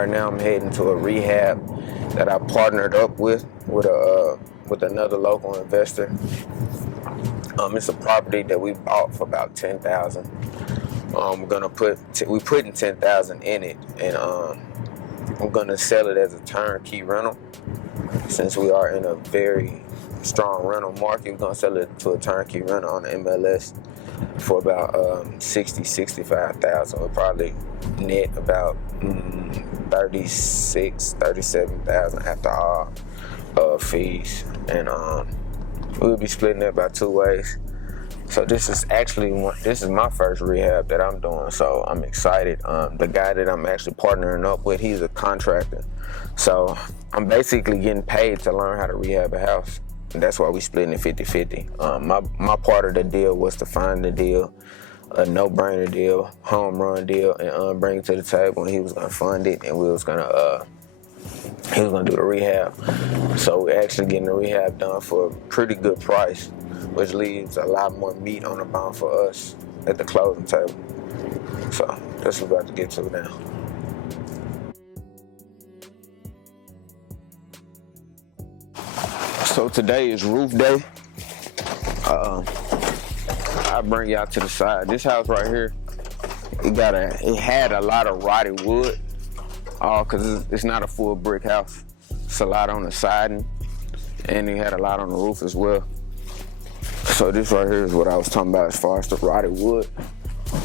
Right now I'm heading to a rehab that I partnered up with another local investor. It's a property that we bought for about $10,000. We're putting $10,000 in it, and I'm gonna sell it as a turnkey rental. Since we are in a very strong rental market, we're gonna sell it to a turnkey rental on the MLS for about $60,000-$65,000. We'll probably net about $37,000 after all fees, and we'll be splitting it by 2 ways. So this is my first rehab that I'm doing, so I'm excited. The guy that I'm actually partnering up with, he's a contractor, so I'm basically getting paid to learn how to rehab a house, and that's why we splitting it 50-50. My part of the deal was to find the deal, a no-brainer deal, home run deal, and bring it to the table, and he was gonna fund it, and he was gonna do the rehab. So we're actually getting the rehab done for a pretty good price, which leaves a lot more meat on the bone for us at the closing table. So that's what we're about to get to now. So today is roof day. I bring y'all to the side. This house right here, it had a lot of rotted wood, cause it's not a full brick house. It's a lot on the siding, and it had a lot on the roof as well. So this right here is what I was talking about as far as the rotted wood.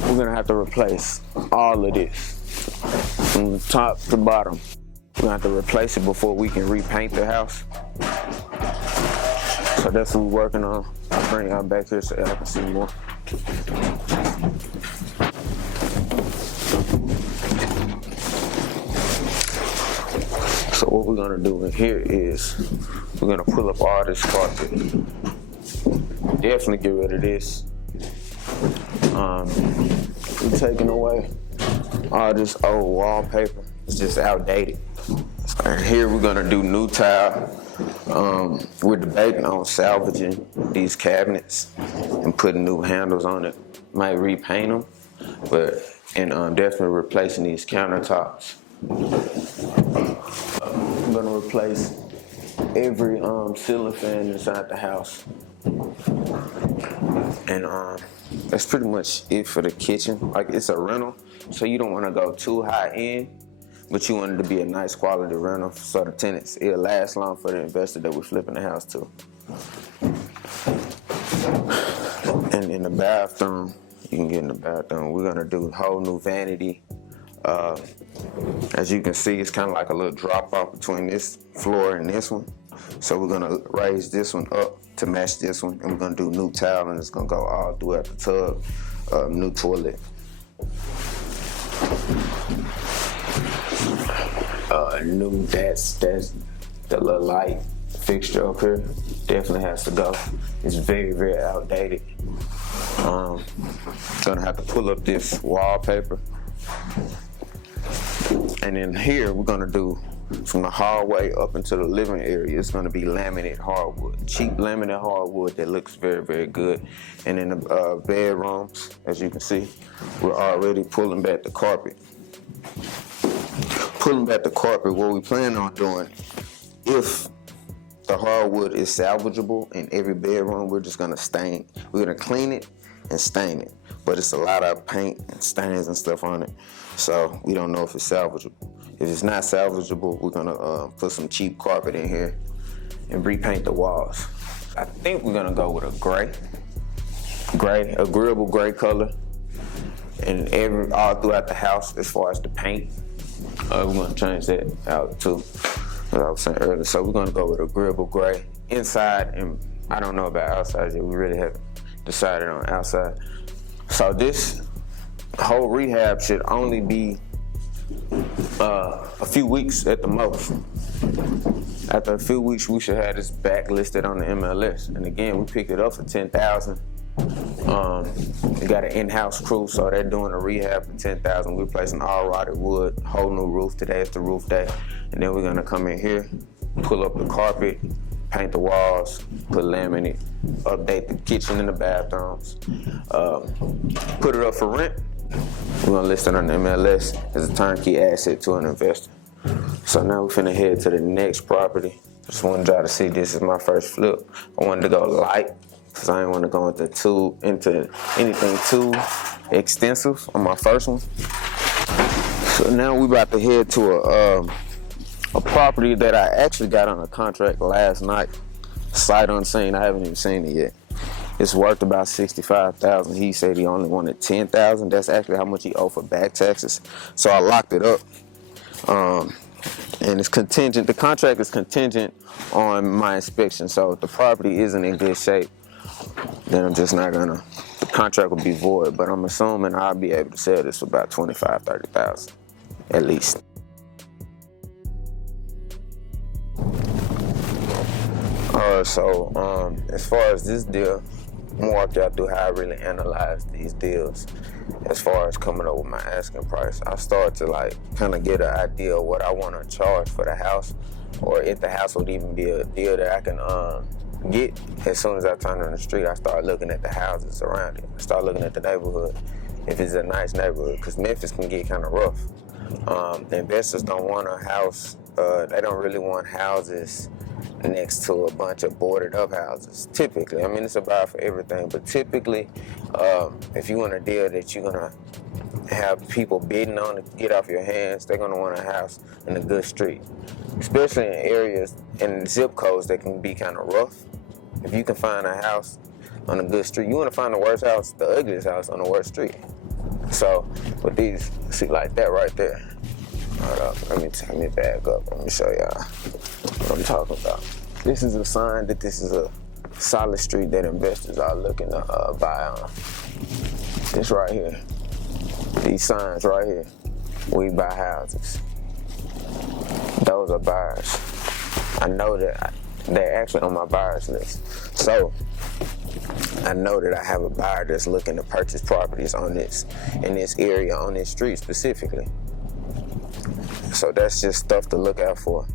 We're gonna have to replace all of this from the top to bottom. We're gonna have to replace it before we can repaint the house. So that's what we're working on. I'll bring y'all back here so y'all can see more. So what we're gonna do in here is we're gonna pull up all this carpet. Definitely get rid of this. We're taking away all this old wallpaper. It's just outdated. And here we're gonna do new tile. We're debating on salvaging these cabinets and putting new handles on it. Might repaint them, and definitely replacing these countertops. I'm gonna replace every ceiling fan inside the house. And that's pretty much it for the kitchen. Like, it's a rental, so you don't want to go too high end, but you want it to be a nice quality rental so the tenants, it'll last long for the investor that we're flipping the house to. And in the bathroom, you can get in the bathroom. We're gonna do a whole new vanity. As you can see, it's kind of like a little drop off between this floor and this one. So we're gonna raise this one up to match this one, and we're gonna do new tile, and it's gonna go all throughout the tub. New toilet. That's the little light fixture up here. Definitely has to go. It's very, very outdated. Gonna have to pull up this wallpaper. And then here we're gonna do from the hallway up into the living area. It's gonna be laminate hardwood, cheap laminate hardwood that looks very, very good. And in the bedrooms, as you can see, we're already pulling back the carpet. What we plan on doing, if the hardwood is salvageable in every bedroom, we're just gonna stain. We're gonna clean it and stain it. But it's a lot of paint and stains and stuff on it, so we don't know if it's salvageable. If it's not salvageable, we're gonna put some cheap carpet in here and repaint the walls. I think we're gonna go with a agreeable gray color, and all throughout the house as far as the paint. We're gonna change that out too, as I was saying earlier. So we're gonna go with agreeable gray inside, and I don't know about outside yet. We really haven't decided on outside. So this whole rehab should only be a few weeks at the most. After a few weeks, we should have this back listed on the MLS. And again, we picked it up for $10,000. We got an in-house crew, so they're doing a rehab for $10,000. We're replacing all rotted wood, whole new roof. Today is the roof day. And then we're gonna come in here, pull up the carpet, paint the walls, put laminate, update the kitchen and the bathrooms, put it up for rent. We're gonna list it on the MLS as a turnkey asset to an investor. So now we finna head to the next property. Just wanted y'all to see this is my first flip. I wanted to go light because I didn't want to go into anything too extensive on my first one. So now we about to head to a property that I actually got on a contract last night. Sight unseen, I haven't even seen it yet. It's worth about $65,000. He said he only wanted $10,000. That's actually how much he owed for back taxes. So I locked it up. And it's contingent. The contract is contingent on my inspection. So if the property isn't in good shape, then I'm just not gonna. The contract will be void. But I'm assuming I'll be able to sell this for about $25,000, $30,000 at least. So as far as this deal, I'm gonna walk y'all through how I really analyze these deals. As far as coming up with my asking price, I start to kind of get an idea of what I want to charge for the house, or if the house would even be a deal that I can get. As soon as I turn on the street, I start looking at the houses around it. I start looking at the neighborhood, if it's a nice neighborhood, because Memphis can get kind of rough. The investors don't want a house. They don't really want houses next to a bunch of boarded up houses. Typically, I mean, it's a buy for everything, but typically, if you want a deal that you're gonna have people bidding on to get off your hands, they're gonna want a house in a good street, especially in areas and zip codes that can be kind of rough. If you can find a house on a good street, you want to find the worst house, the ugliest house on the worst street. So with these, see, like that right there. Hold up, let me back up. Let me show y'all what I'm talking about. This is a sign that this is a solid street that investors are looking to buy on. This right here, these signs right here, we buy houses. Those are buyers. I know that they're actually on my buyers list. So I know that I have a buyer that's looking to purchase properties in this area, on this street specifically. So that's just stuff to look out for.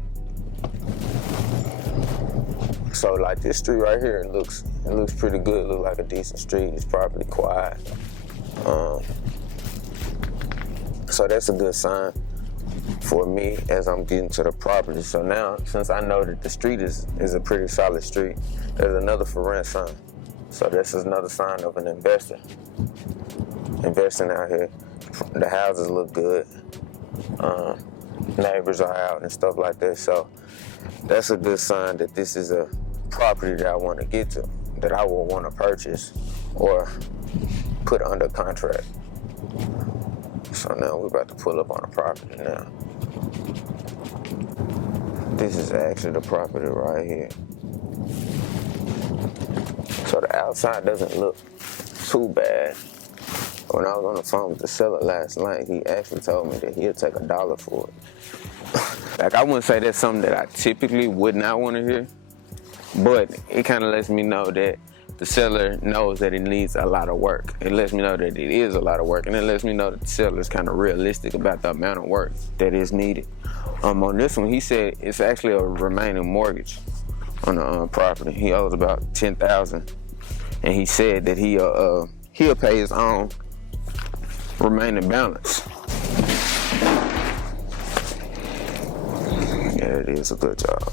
So like this street right here, it looks pretty good. It looks like a decent street. It's probably quiet. So that's a good sign for me as I'm getting to the property. So now, since I know that the street is a pretty solid street, there's another for rent sign. So this is another sign of an investor investing out here. The houses look good. Neighbors are out and stuff like that. So that's a good sign that this is a property that I want to get to, that I will want to purchase or put under contract. So now we're about to pull up on a property now. This is actually the property right here. So the outside doesn't look too bad. When I was on the phone with the seller last night, he actually told me that he'll take $1 for it. Like, I wouldn't say that's something that I typically would not want to hear, but it kind of lets me know that the seller knows that it needs a lot of work. It lets me know that it is a lot of work, and it lets me know that the seller is kind of realistic about the amount of work that is needed. On this one, he said it's actually a remaining mortgage on the property. He owes about $10,000, and he said that he'll pay his own remaining balance. Yeah, it is a good job.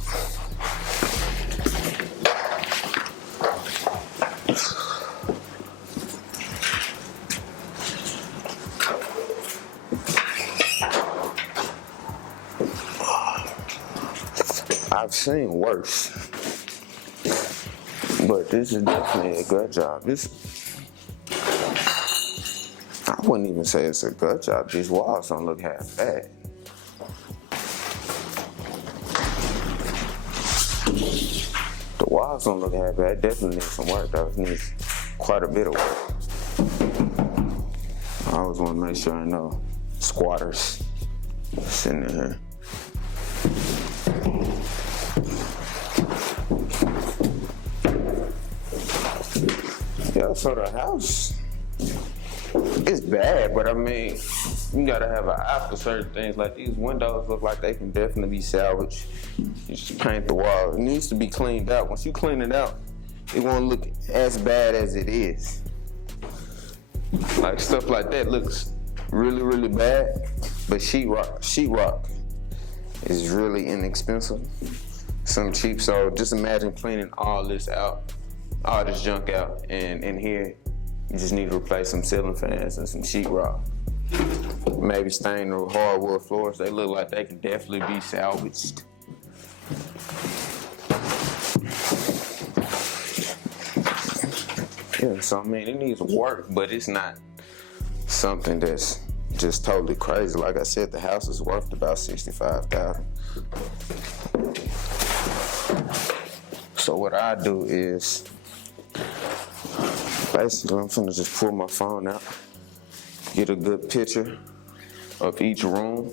I've seen worse, but this is definitely a good job. I wouldn't even say it's a good job. These walls don't look half bad. The walls don't look half bad. It definitely needs some work, though. It needs quite a bit of work. I always want to make sure I know squatters sitting in here. Yeah, so the house, it's bad, but I mean, you gotta have an eye for certain things. Like, these windows look like they can definitely be salvaged. You should paint the wall. It needs to be cleaned out. Once you clean it out, it won't look as bad as it is. Like, stuff like that looks really, really bad, but sheetrock is really inexpensive, some cheap. So just imagine cleaning all this out, all this junk out, and in here, you just need to replace some ceiling fans and some sheetrock. Maybe stain the hardwood floors. They look like they can definitely be salvaged. Yeah, so I mean, it needs work, but it's not something that's just totally crazy. Like I said, the house is worth about $65,000. So what I do is, basically, I'm finna just pull my phone out, get a good picture of each room,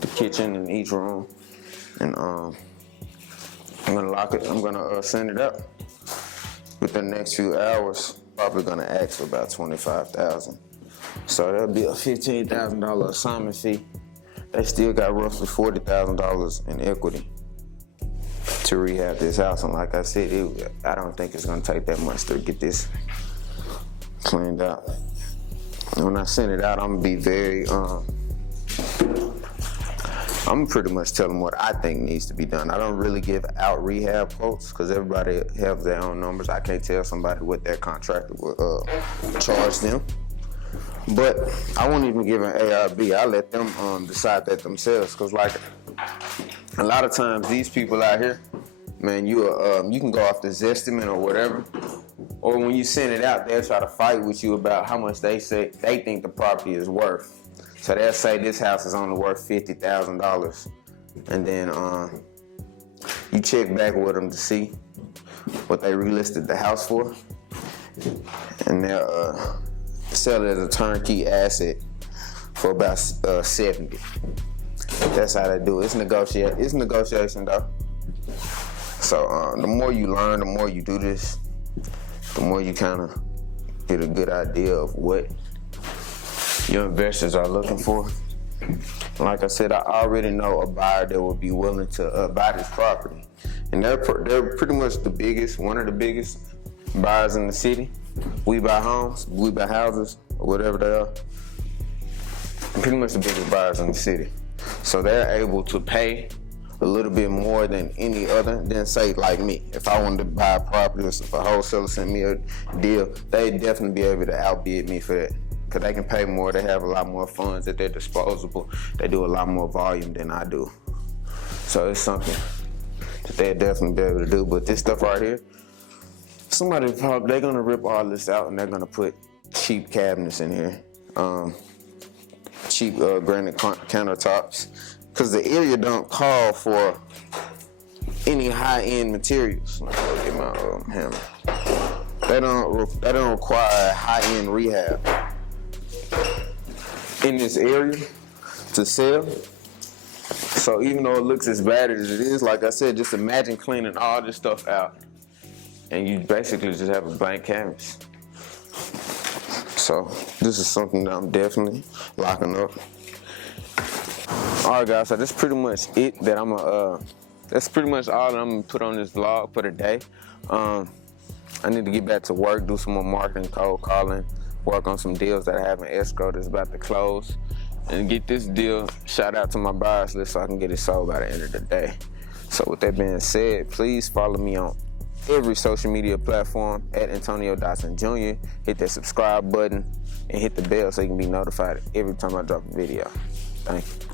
the kitchen in each room, and I'm gonna lock it. I'm gonna send it up. Within the next few hours, probably gonna ask for about $25,000. So that'll be a $15,000 assignment fee. They still got roughly $40,000 in equity to rehab this house. And like I said, I don't think it's gonna take that much to get this cleaned out. And when I send it out, I'm gonna be very, I'm pretty much tell them what I think needs to be done. I don't really give out rehab quotes because everybody has their own numbers. I can't tell somebody what their contractor will charge them. But I won't even give an ARB. I let them decide that themselves. Because like a lot of times these people out here, man, you can go off the Zestimate or whatever. Or when you send it out, they'll try to fight with you about how much they say they think the property is worth. So they'll say this house is only worth $50,000, and then you check back with them to see what they relisted the house for, and they'll sell it as a turnkey asset for about 70. That's how they do it. It's negotiation though. So the more you learn, the more you do this, the more you kind of get a good idea of what your investors are looking for. Like I said, I already know a buyer that would be willing to buy this property, and they're pretty much one of the biggest buyers in the city. We buy homes, we buy houses, or whatever they are. Pretty much the biggest buyers in the city. So they're able to pay a little bit more than any other, than say like me. If I wanted to buy a property, or if a wholesaler sent me a deal, they'd definitely be able to outbid me for that. Because they can pay more, they have a lot more funds at their disposal, they do a lot more volume than I do. So it's something that they'll definitely be able to do. But this stuff right here, they're gonna rip all this out and they're gonna put cheap cabinets in here, cheap granite countertops, because the area don't call for any high-end materials. Let me go get my hammer. They don't require high-end rehab in this area to sell. So even though it looks as bad as it is, like I said, just imagine cleaning all this stuff out and you basically just have a blank canvas. So this is something that I'm definitely locking up. All right, guys, so that's pretty much it that that's pretty much all that I'm gonna put on this vlog for today. I need to get back to work, do some more marketing, cold calling, work on some deals that I have in escrow that's about to close, and get this deal shot out to my buyers list so I can get it sold by the end of the day. So with that being said, please follow me on every social media platform at Antonio Dotson Jr. Hit that subscribe button and hit the bell so you can be notified every time I drop a video. Thank you.